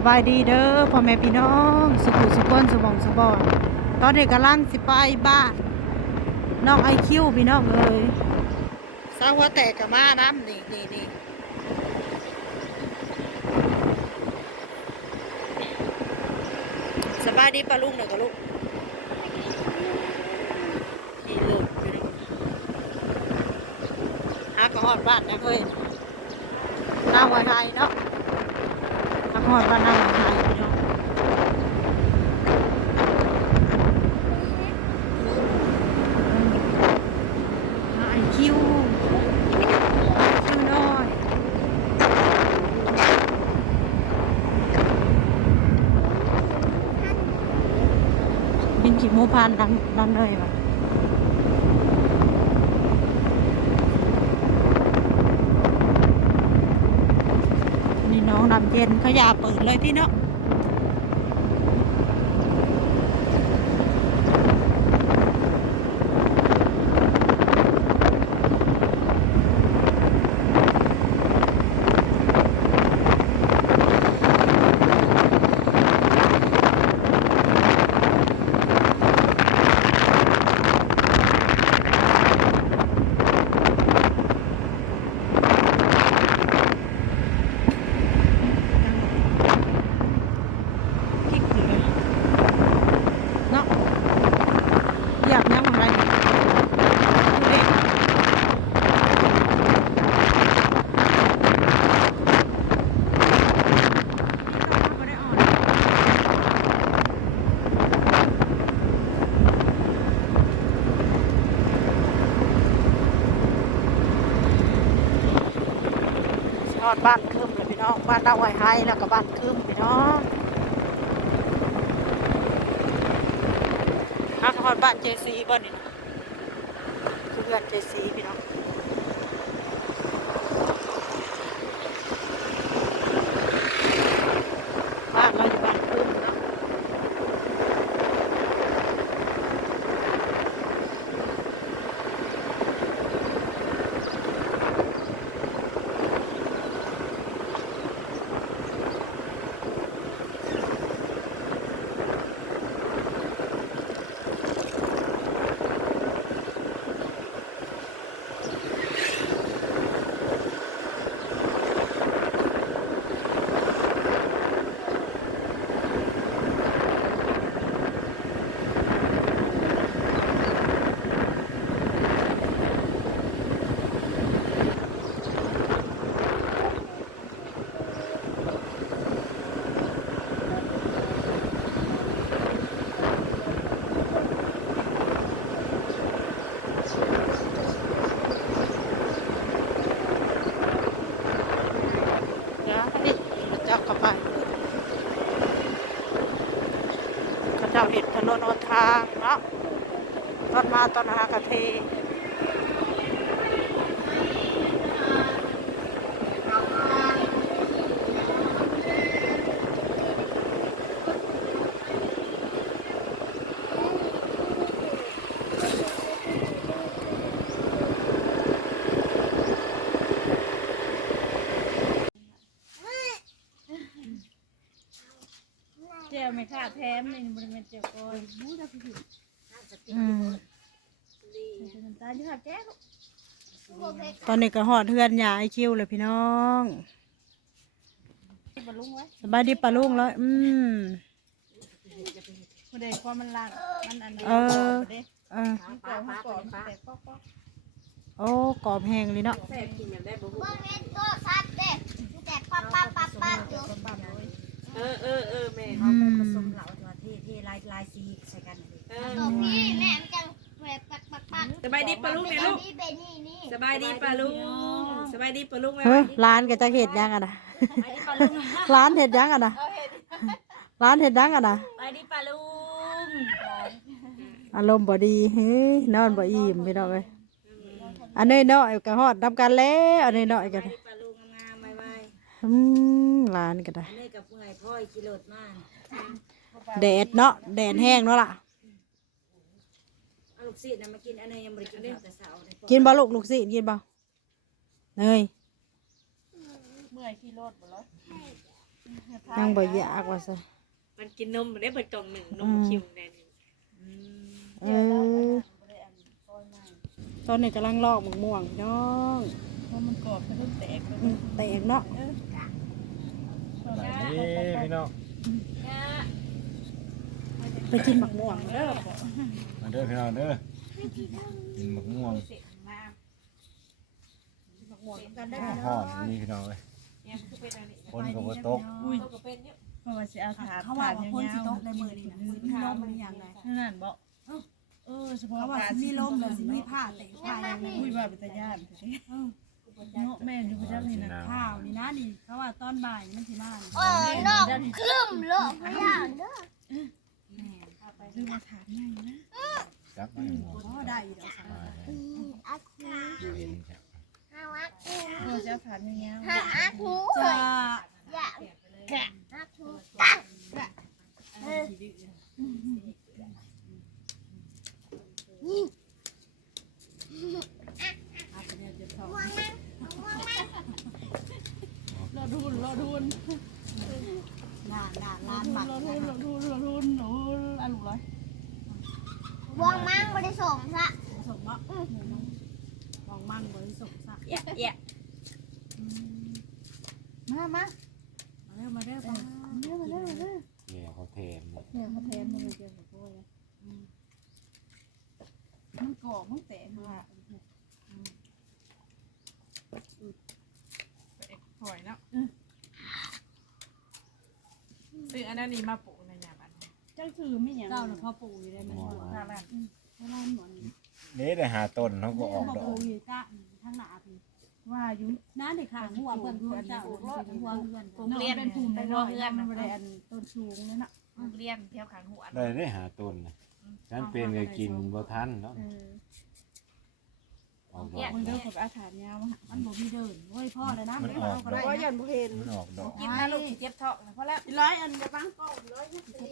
สบายดีเด้อพ่อแม่พี่น้อง สุขุสุขคนสุบองสุบอนตอนนี้กกำลังสิไปบ้านน้องไอคิวพี่น้องเอ้ยสาวแตกกับมาน้ำนี่นี่นี่สบายดีปะลุงเด้อกับลูกนี่เลยพี่น้องหากระหอดบ้านนะเฮ้ยน้าไวไฮเนาะ พักผ่อนบ้านนาหลังไทยพี่น้องคิวคิวน้อยบินขี่โมพานดังดังเลยว่ะนี่น้องดำ เย็นเขาอยาเปิดเลยที่เนาะ พริกอยู่เลยเนาะอยากนั่งอะไรเนี่ยดูดิไม่ได้อ่อนท อดบ้านคืมเลยพี่น้องบ้านดาวไวไฮแล้วก็บ้านคืมพี่น้องฮักฮอดบ้านเจซีบ่นี่นะคือเพื่อนเจซีพี่น้องบ้านเราอยู่บ้านคุ้มเนาะเดี๋ยวนี่เขาเจ้าเข้าไปเขาเจ้าเห็นถนนหนทางเนาะ ตอนหากะเทเจลไม่ค่าแถมนี่บริเวณเจลก้อยบูดาพี่ อืม เป็นน้ำตาลที่ขาแก้ลูกตอนนี้ก็หอดเทือนยาไอคิวเลยพี่น้องบรรลุงไว้สบายดีปะลุงแล้วอืมผู้ใดความมันลางมันอันเดียวเออเด้เออมันก่อมันก่อมันแต่ป๊อกป๊อกโอ้กรอบแห้งเลยเนาะเบิ่งเล่นโทรศัพท์เด้แต่ปั๊บปั๊บปั๊บปั๊บอยู่ปั๊บเลยเออเออเออแม่อืมผสมเหลาตัวที่ที่ลายลายสีใส่กันเลยเออตัวพี่แม่ ดีปะลุงเนี่ยลูกนี่เบนี่นี่สบายดีปะลุง สบายดีปะลุงไหมเฮ้ยร้านก็จะเห็ดยังอะนะร้านเห็ดยังอะนะร้านเห็ดยังอะนะไปดิปลาลุงอารมณ์บ่ดีเฮ้ยนอนบ่อิ่มพี่น้องเอ้ยอันนี้น้อยก็ฮอดนํกันแล้วอันนี้น้อยก็ได้ปลาลุงงามๆไว้อืมร้านก็ได้ๆนี่กับเมื่อยพ่อยกิโลดมากแดดเนาะแดดแห้งเนาะล่ะเอา ลูกศิษย์นะมากินอันนี้ยังบริกินข้าวแต่เสาร์เลยกินบ่ลูกลูกสิกินบ่เนยเมื่อยขี่รถบ่เหรอยังบ่อยากว่าซะมันกินนมได้เปิดกล่องหนึ่งนมอืมคิวแน่นี่เออตอนนี้กำลังลอกหมกม่วงพี่น้องเพราะมันกรอบมันแตกอืมแตกเนาะ นี่พี่น้อง ไปกินหมกม่วงเด้อมาเด้อพี่น้องเด้อกินมะม่วงหมกม่วงกันได้ห่อนๆนี่พี่น้องเอ้ยเนี่ยมันคือเป็นอะไรนี่ฝนก็บ่ตกอุ้ยตกก็เป็นเนี่ยเพราะว่าสิเอาถาดเขาว่าถาดว่าคนสิตกในมือนี่นะสิมีลมมันอย่างไรนั่นบ่เออเฉพาะเขาว่าสิมีลมแล้วสิมีผ้าเตะผ้าอย่างนี้อุ้ยว่าเป็นตาญาติเนาะแม่อยู่ประจักนี่นะข้าวนี่นะนี่เขาว่าตอนบ่ายมันสิมานี่ เออน้องคลึมโลกพยานเด้อ คือมาถามใหญ่นะจับมาหมดอ๋อได้อยู่แล้วสบายอาคูอยู่เห็นครับฮาวักคูเราจะเอาถาดยาวฮาอาคูจะอย่าแกะอาคูตั้งเออนี่อาจจะเนี่ยจะทอดม่วงนั่งม่วงนั่งรอทุนรอทุนหน้าหน้าร้านหมักรอทุนรอทุนรอทุนหนู ลูกร้อยม่วงมั่งไม่ได้ส่งซะส่งมะมองมั่งบริสุทธิ์ซะเอะเอะมามามาเร็วมาเร็วมาเร็วมาเร็วมาเร็วเนี่ยเขาเทมหมดเนี่ยเขาแทนมันเจอกับพ่อเลยมันกรอบมันแตกมาหอยเนาะซื้ออันนั้นนี่มาปลูกในยามอัน เจ้าถือไม่ยังเจ้าน่ะพ่อปู่อยู่ได้มันหัวน่ารักเพราะว่าหมอนนี่ได้หาต้นเขาก็ออกพ่อดอกปู่อยู่จ้าทั้งหน้าพี่ว่าอยู่น้าเด็กข้างหัวเพื่อนหัวเจ้าหัวเพื่อนผมเรียนเป็นภูมิในร้อยมันไม่ได้อันต้นสูงนั่นน่ะเรียนเที่ยวขังหัวได้ได้หาต้นนะฉันเป็นก็กินบ่ทันเนาะ เออออกดอกมันเรื่องของอาถรรพ์ยาวมามันบ่มีเดินเว้ยพ่อเลยนะมันออกดอกว่ายันบุเห็นมันออกดอกกินนะลูกเจ็บท้องเพราะแล้วร้อยอันจะบ้างก็ร้อยมันเป็น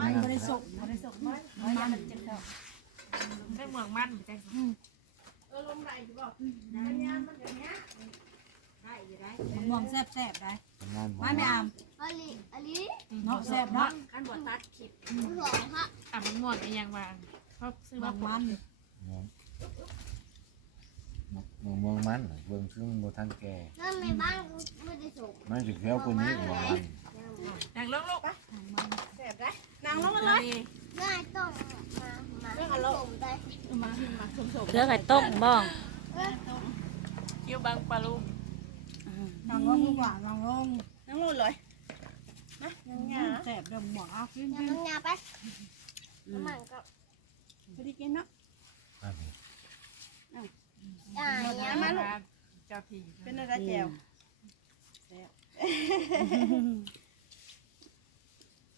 มันน้ำบ่ได้ส่งไม่ได้ส่งมามันเจ็บท้องได้เมืองมันจังเออลมไหลจะบอกได้อยู่ได้ม่วงแซ่บๆได้เป็นน้ำมาแม่อามอลิอลิเนาะแซ่บเนาะขั้นบวตัดคลิปสองฮะอะมันม่วงอีกอย่างว่าเขาซื้อมัมางปลูมักนเมืองเมืองมันเบิ่งซึ่งบ่ทันแก่นั่นในบ้านไม่ได้ส่งมันสิแถวคนนี้บ่มันนางลงลูกปะแสบได้นางลงมาเลยง่ายต้องมามาส่งได้มามาสมสมเลือกไก่ต้มบ้องคิวบางปลาลูกนางลงกว่านางลงนางลงเลยนะยังไงแซ่บเด้อหมวกเอาขึ้นยังน้ำยาไปน้ำมันก็พอดีกินเนาะ อันนี้อ่ายังมาลูกเจ้าทีเป็นอะไรแจว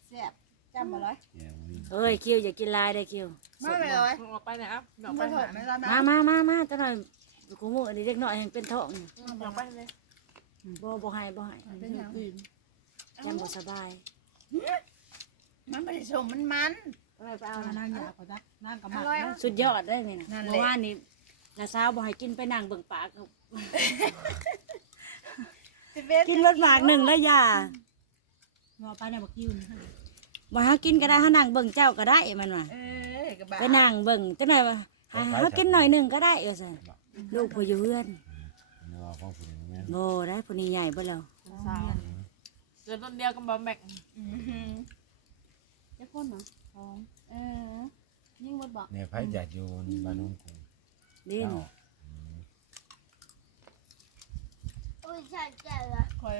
แซ่บจำมาเลยแก้วนี่เอ้ยคิวอย่ากินลายได้คิวมาเลยเลยออกไปไหนอะดอกไปมาไหถนอดไม่รับมามามามาจังหน่อยกูมูอันนี้เด็กน้อยแห่งเป็นท้องดอกไปเลยบ่บ่ให้บ่ให้เป็นยังจำบ่สบาย มันไม่ได้สมมันมันเลยไปเอานางยาก็ได้นางกับมักสุดยอดได้นี่นะเมื่อวานนี้ น้าสาวบ่ให้กินไปนั่งเบิ่งปากสิเบ็ดกินรสหมากหนึ่งแล้วยารอไปเนี่ยบักยืนบ่หากินก็ได้หานั่งเบิ่งเจ้าก็ได้มันว่าเออกับบ้าไปนั่งเบิ่งจังได๋ว่าหาหากินหน่อยหนึงก็ได้ว่าซั่นลูกบ่อยู่เฮือนเนื้อของผู้นี้แม่นบ่ได้ผู้นี้ใหญ่เบ่แล้วสาวเกิดต้นเดียวกับบอมแบกจะพ่นเหรอเออยิ่งมดบอกเนี่ยไผอยากอยู่บ้านโน้นกรุง นี่เจ้านี่อุ้ยใช่ใช่ละคอย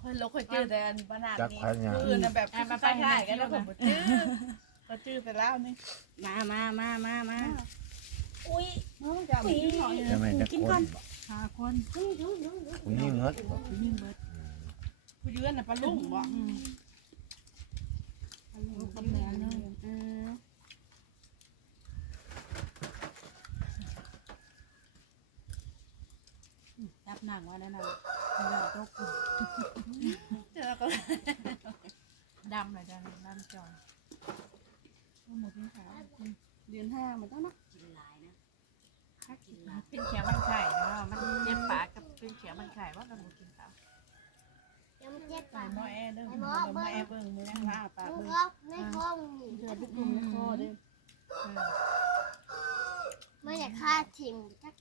คอยเราคอยจืดแต่ขนาดจักนี้ไผเนี่ยอื่นแบบมาไปถ่ายกันแล้วผมจืดก็จืดไปแล้วนี่มามามามามาน้องจะมีหน่อยจะแม่นจะคนบ่หาคนผู้นี้เงิดบ่ยิ่งเบิดผู้ยืนน่ะปลาลุ่งบอกลูกกับแม่เลย เออ จับนางไว้แล้วนางเงินตกเจอก็ดำเลยจ้ะดำจอยหมดที่ขาเดือนห้ามันต้องเนาะกินหลายนะเป็นเขียวมันไข่เนาะมันเจ็บปากกับเป็นเขียวมันไข่ว่ามันหมดกินข้าวยังเจ็บใส่ปากหม้อแอร์เด้อหม้อแอร์เบิ่งมือนะว่าปากมึงเบิ่งเขาในท้องนี่เดือดตุ้มในคอเด้อไม่อยากฆ่าทิ้งจัก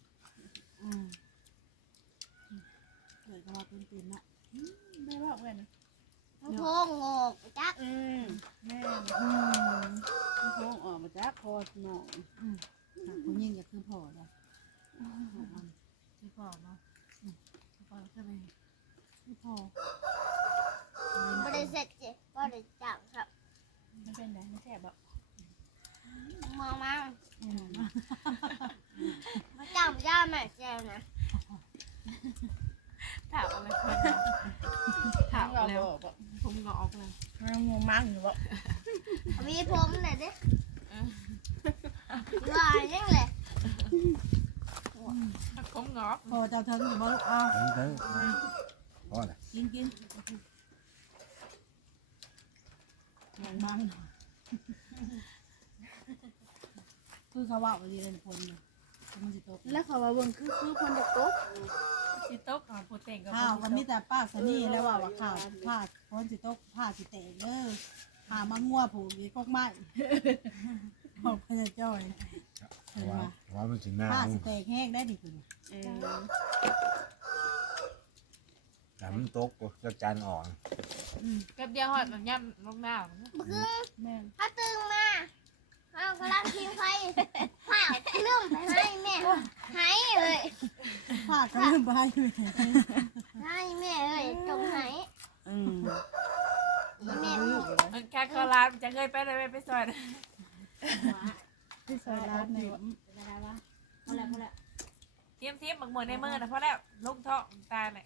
อืมเกิดก็ว่าเป็นเป็นน่ะไม่ว่าเพื่อนมึงท้องงอกจักอืมแม่อืมท้องออกมาจากคอหนองผู้หญิงก็คือพ่อเด้อที่พ่อเนาะพ่อจะไปที่พ่อไม่ได้เสร็จเจ๊ก็ได้จังครับไม่เป็นไรไม่แสบแบบมองมามาจับย่าแม่แจวนะ ถามแล้วผมงอกเลยมันงงมากอยู่ว่มีผมเลยดิว่ายังเลยผมงอกพอเจ้าเทิงอยู่บ่ลูกเอาถึงถึงพอละกินกินอย่างมันคือเขาว่าวันนี้เลยพลเนี่ย มันสิตกแล้วเขาว่าเบิ่งคือคือคนเด็กตกสิตกอะโปรตีนกับข้าวก็มีแต่ป้าสนี่แล้วว่าว่าข้าวผ้าพ้นสิตกผ้าสิแตกเด้อผ้ามางัวผูกอีกกกไม้บอกเพื่อนจ้อยเพราะว่าเพราะว่ามันถึงหน้าผ้าสิแตกแห้งได้ดิคุณเออแต่มันตกก็จานอ่อนกับเดียวหอดแบบย่ำลงหน้าบึ้งแม่ถ้าตึงมาเอากำลังทิ้งไฟ ผ้าลืมไปให้แม่หายเลยผ้าก็ลืมไปให้แม่ให้แม่เลยจงหายอืมอีแม่พูดมันแค่ก็ร้านจะเคยไปเลยไปซอยที่ซอยร้านเนี่ยพอแล้วพอแล้วเทียมเทียมบางมือในมือนะเพราะแล้วลุงท้องตายเลย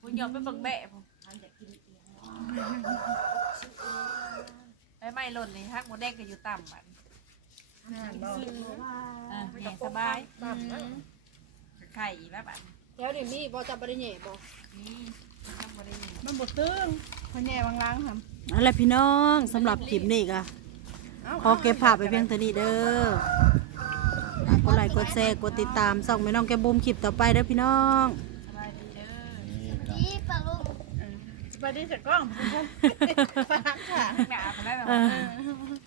คุณยอมไปเบิ่งแบะผม ทำจะกินเองไปไม่หล่นเลยฮักหมดแดงก็อยู่ต่ำบัดน่าบ่เออแหน่สบายไข่แบบบัดแล้วเดี๋ยวนี้บ่จะบ่ได้แหน่บ่นี่ยังบ่ได้ยินมันบ่ตึงคนแหน่บางล้างทำนั่นแหละพี่น้องสำหรับคลิปนี้ก็ขอเก็บภาพไปเพียงเท่านี้เด้อฝากกดไลค์กดแชร์กดติดตามส่องแม่น้องแกมบุมคลิปต่อไปเด้อพี่น้อง สบายดีสักกล้องฝากค่ะหนาไปได้แบบเออ